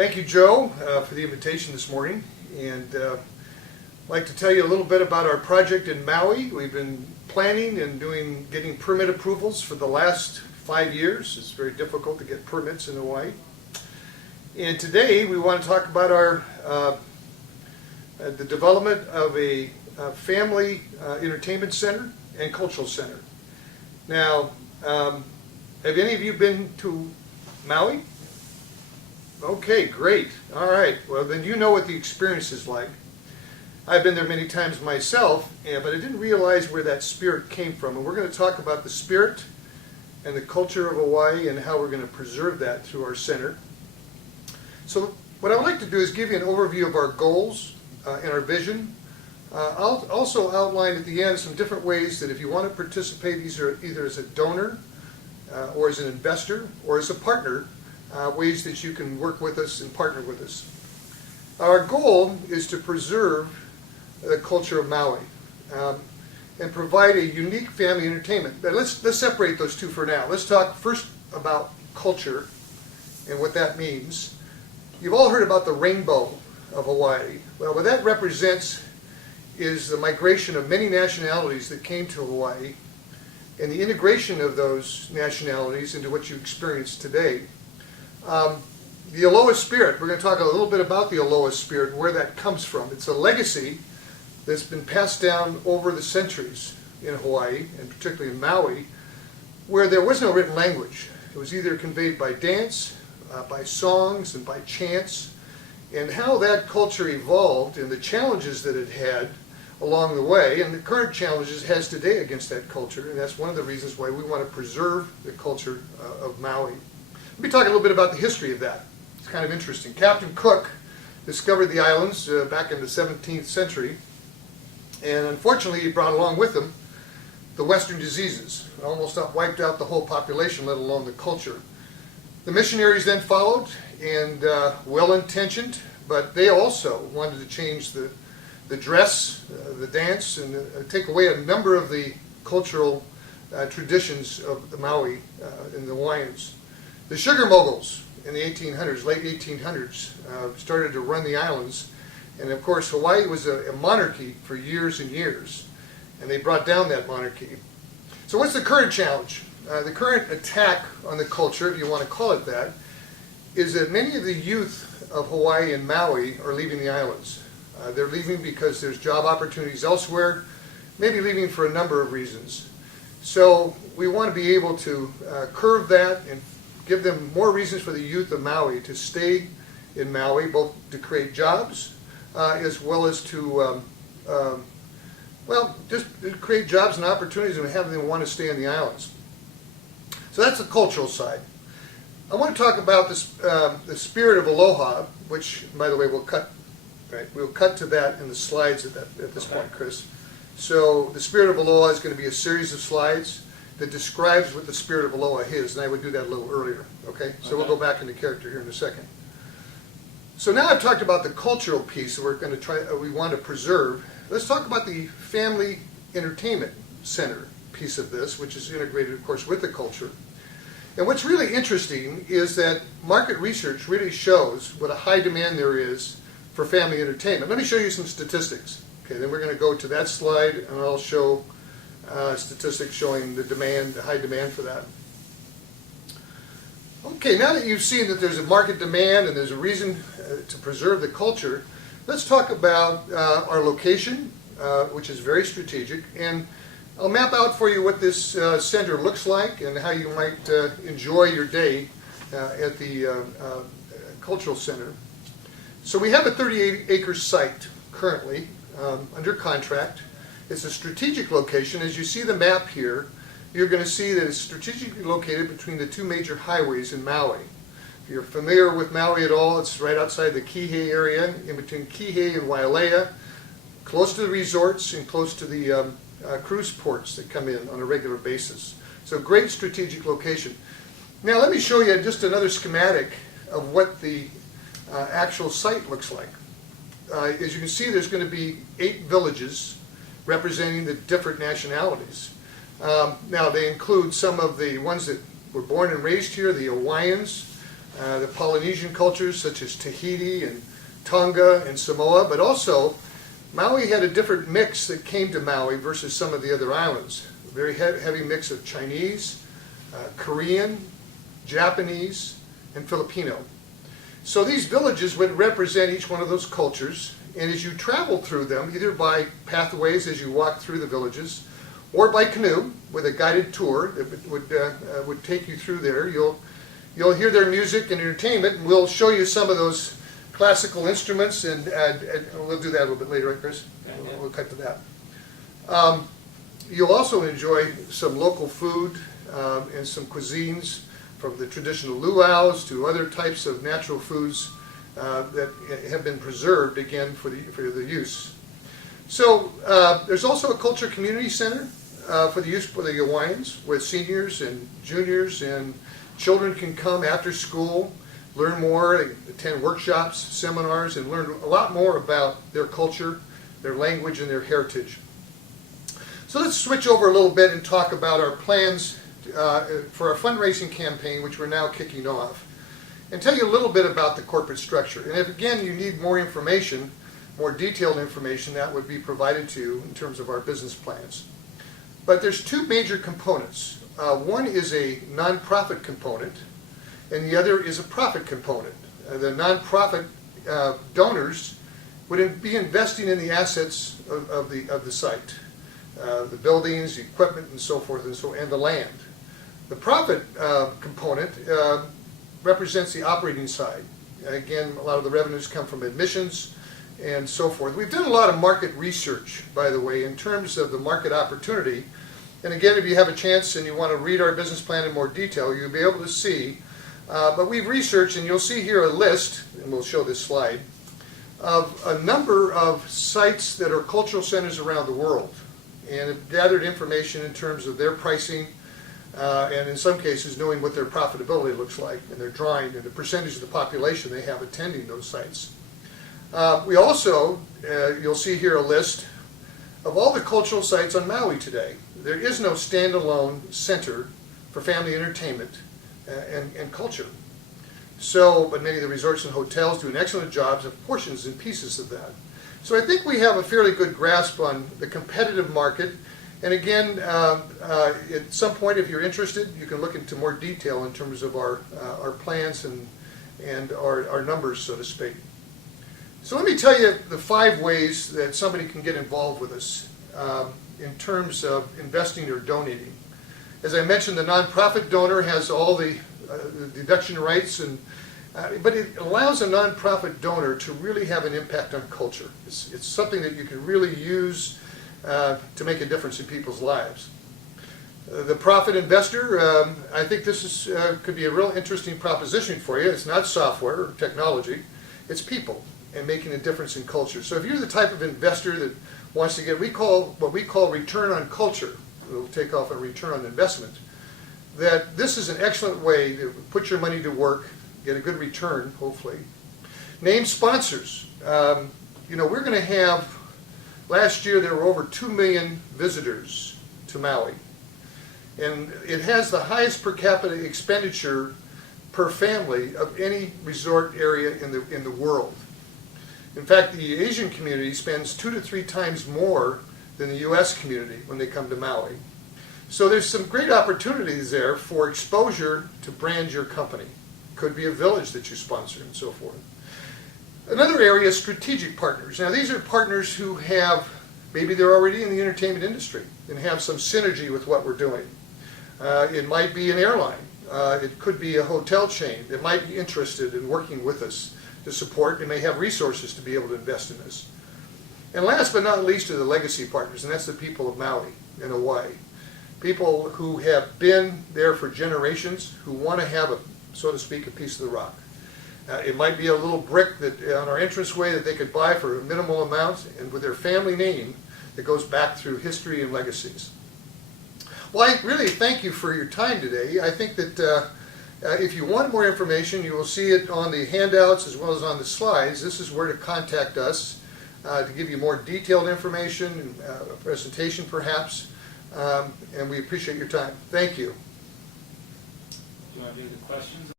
Thank you, Joe, for the invitation this morning. And I'd like to tell you a little bit about our project in Maui. We've been planning and getting permit approvals for the last 5 years. It's very difficult to get permits in Hawaii. And today we want to talk about the development of a family entertainment center and cultural center. Now, have any of you been to Maui? Okay, great. All right. Well, then you know what the experience is like. I've been there many times myself, but I didn't realize where that spirit came from. And we're going to talk about the spirit and the culture of Hawaii and how we're going to preserve that through our center. So what I would like to do is give you an overview of our goals and our vision. I'll also outline at the end some different ways that if you want to participate either as a donor or as an investor or as a partner, ways that you can work with us and partner with us. Our goal is to preserve the culture of Maui and provide a unique family entertainment. But let's separate those two for now. Let's talk first about culture and what that means. You've all heard about the rainbow of Hawaii. Well, what that represents is the migration of many nationalities that came to Hawaii and the integration of those nationalities into what you experience today. The Aloha spirit, we're going to talk a little bit about the Aloha spirit and where that comes from. It's a legacy that's been passed down over the centuries in Hawaii, and particularly in Maui, where there was no written language. It was either conveyed by dance, by songs, and by chants, and how that culture evolved and the challenges that it had along the way, and the current challenges it has today against that culture, and that's one of the reasons why we want to preserve the culture of Maui. Let me talk a little bit about the history of that. It's kind of interesting. Captain Cook discovered the islands back in the 17th century, and unfortunately he brought along with him the Western diseases. It almost wiped out the whole population, let alone the culture. The missionaries then followed, and well-intentioned, but they also wanted to change the dress, the dance, and take away a number of the cultural traditions of the Maui and the Hawaiians. The sugar moguls in the 1800s, late 1800s, started to run the islands. And of course, Hawaii was a monarchy for years and years. And they brought down that monarchy. So what's the current challenge? The current attack on the culture, if you want to call it that, is that many of the youth of Hawaii and Maui are leaving the islands. They're leaving because there's job opportunities elsewhere, maybe leaving for a number of reasons. So we want to be able to curb that and give them more reasons for the youth of Maui to stay in Maui, both to create jobs as well as to, just create jobs and opportunities and have them want to stay in the islands. So that's the cultural side. I want to talk about this, the spirit of aloha, which, by the way, we'll cut to that in the slides at this point, Chris. So the spirit of aloha is going to be a series of slides that describes what the spirit of aloha is, and I would do that a little earlier. Okay? So we'll go back into character here in a second. So now I've talked about the cultural piece that we're going to we want to preserve. Let's talk about the family entertainment center piece of this, which is integrated, of course, with the culture. And what's really interesting is that market research really shows what a high demand there is for family entertainment. Let me show you some statistics. Okay, then we're going to go to that slide, and I'll show statistics showing the high demand for that. Okay, now that you've seen that there's a market demand and there's a reason to preserve the culture, let's talk about our location, which is very strategic, and I'll map out for you what this center looks like and how you might enjoy your day at the cultural center. So we have a 38-acre site currently under contract. It's a strategic location. As you see the map here, you're going to see that it's strategically located between the two major highways in Maui. If you're familiar with Maui at all, it's right outside the Kihei area, in between Kihei and Wailea, close to the resorts and close to the cruise ports that come in on a regular basis. So great strategic location. Now let me show you just another schematic of what the actual site looks like. As you can see, there's going to be 8 villages representing the different nationalities. Now they include some of the ones that were born and raised here, the Hawaiians, the Polynesian cultures such as Tahiti and Tonga and Samoa, but also Maui had a different mix that came to Maui versus some of the other islands. A very heavy mix of Chinese, Korean, Japanese, and Filipino. So these villages would represent each one of those cultures, and as you traveled through them, either by pathways as you walked through the villages, or by canoe with a guided tour that would take you through there, you'll hear their music and entertainment, and we'll show you some of those classical instruments, and we'll do that a little bit later, right, Chris? Yeah. We'll cut to that. You'll also enjoy some local food and some cuisines, from the traditional luau's to other types of natural foods that have been preserved, again, for the use. So there's also a culture community center for the use for the Hawaiians, where seniors and juniors and children can come after school, learn more, attend workshops, seminars, and learn a lot more about their culture, their language, and their heritage. So let's switch over a little bit and talk about our plans for our fundraising campaign, which we're now kicking off, and tell you a little bit about the corporate structure. And if, again, you need more information, more detailed information, that would be provided to you in terms of our business plans. But there's two major components. One is a nonprofit component, and the other is a profit component. The nonprofit donors would be investing in the assets of the site, the buildings, the equipment, and so forth, and the land. The profit component represents the operating side. Again, a lot of the revenues come from admissions and so forth. We've done a lot of market research, by the way, in terms of the market opportunity. And again, if you have a chance and you want to read our business plan in more detail, you'll be able to see. But we've researched, and you'll see here a list, and we'll show this slide, of a number of sites that are cultural centers around the world, and have gathered information in terms of their pricing, and in some cases knowing what their profitability looks like, and their drawing, and the percentage of the population they have attending those sites. We also, you'll see here a list of all the cultural sites on Maui today. There is no standalone center for family entertainment and culture. So, but many of the resorts and hotels do an excellent job of portions and pieces of that. So I think we have a fairly good grasp on the competitive market. And again, at some point, if you're interested, you can look into more detail in terms of our plans and our numbers, so to speak. So let me tell you the 5 ways that somebody can get involved with us in terms of investing or donating. As I mentioned, the nonprofit donor has all the deduction rights, but it allows a nonprofit donor to really have an impact on culture. It's something that you can really use to make a difference in people's lives. The profit investor, I think this could be a real interesting proposition for you. It's not software or technology, it's people and making a difference in culture. So if you're the type of investor that wants to get what we call return on culture, we'll take off a return on investment, that this is an excellent way to put your money to work, get a good return, hopefully. Name sponsors. You know, we're going to have, last year there were over 2 million visitors to Maui. And it has the highest per capita expenditure per family of any resort area in the world. In fact, the Asian community spends 2 to 3 times more than the U.S. community when they come to Maui. So there's some great opportunities there for exposure to brand your company. Could be a village that you sponsor and so forth. Another area is strategic partners. Now these are partners who have, maybe they're already in the entertainment industry and have some synergy with what we're doing. It might be an airline. It could be a hotel chain that might be interested in working with us to support and may have resources to be able to invest in this. And last but not least are the legacy partners, and that's the people of Maui and Hawaii. People who have been there for generations, who want to have, so to speak, a piece of the rock. It might be a little brick that on our entranceway that they could buy for a minimal amount and with their family name that goes back through history and legacies. Well, I really thank you for your time today. I think that if you want more information, you will see it on the handouts as well as on the slides. This is where to contact us to give you more detailed information and a presentation perhaps. And we appreciate your time. Thank you. Do you want to do the questions?